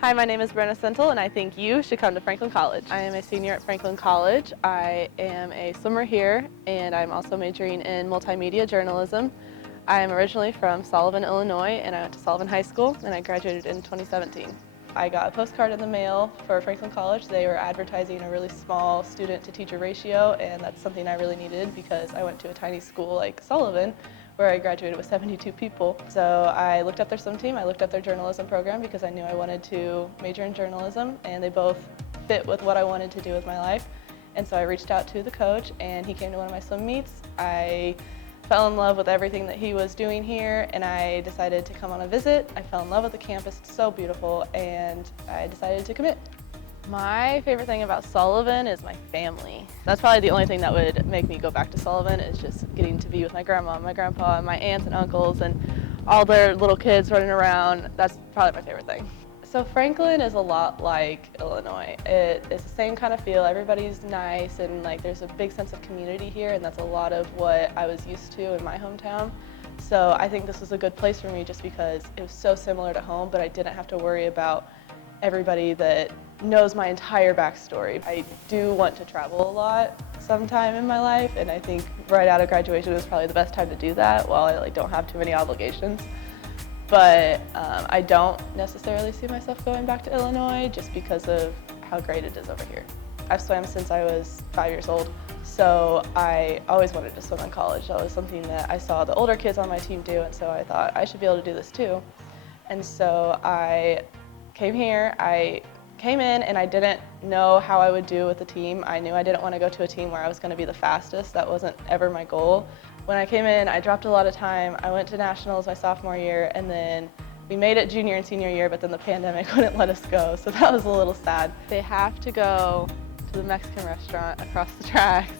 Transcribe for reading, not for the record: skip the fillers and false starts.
Hi, my name is Brynna Sentel, and I think you should come to Franklin College. I am a senior at Franklin College. I am a swimmer here, and I'm also majoring in multimedia journalism. I am originally from Sullivan, Illinois, and I went to Sullivan High School, and I graduated in 2017. I got a postcard in the mail for Franklin College. They were advertising a really small student-to-teacher ratio, and that's something I really needed because I went to a tiny school like Sullivan, where I graduated with 72 people. So I looked up their swim team, I looked up their journalism program because I knew I wanted to major in journalism, and they both fit with what I wanted to do with my life. And so I reached out to the coach, and he came to one of my swim meets. I fell in love with everything that he was doing here, and I decided to come on a visit. I fell in love with the campus, it's so beautiful, and I decided to commit. My favorite thing about Sullivan is my family. That's probably the only thing that would make me go back to Sullivan, is just getting to be with my grandma and my grandpa and my aunts and uncles and all their little kids running around. That's probably my favorite thing. So Franklin is a lot like Illinois. It's the same kind of feel. Everybody's nice, and like there's a big sense of community here, and that's a lot of what I was used to in my hometown. So I think this was a good place for me just because it was so similar to home, but I didn't have to worry about everybody that knows my entire backstory. I do want to travel a lot sometime in my life, and I think right out of graduation was probably the best time to do that while I don't have too many obligations. But I don't necessarily see myself going back to Illinois just because of how great it is over here. I've swam since I was 5 years old, so I always wanted to swim in college. That was something that I saw the older kids on my team do, and so I thought I should be able to do this too. And so I came here. I came in and I didn't know how I would do with the team. I knew I didn't want to go to a team where I was going to be the fastest. That wasn't ever my goal. When I came in, I dropped a lot of time. I went to nationals my sophomore year, and then we made it junior and senior year, but then the pandemic wouldn't let us go, so that was a little sad. They have to go to the Mexican restaurant across the tracks.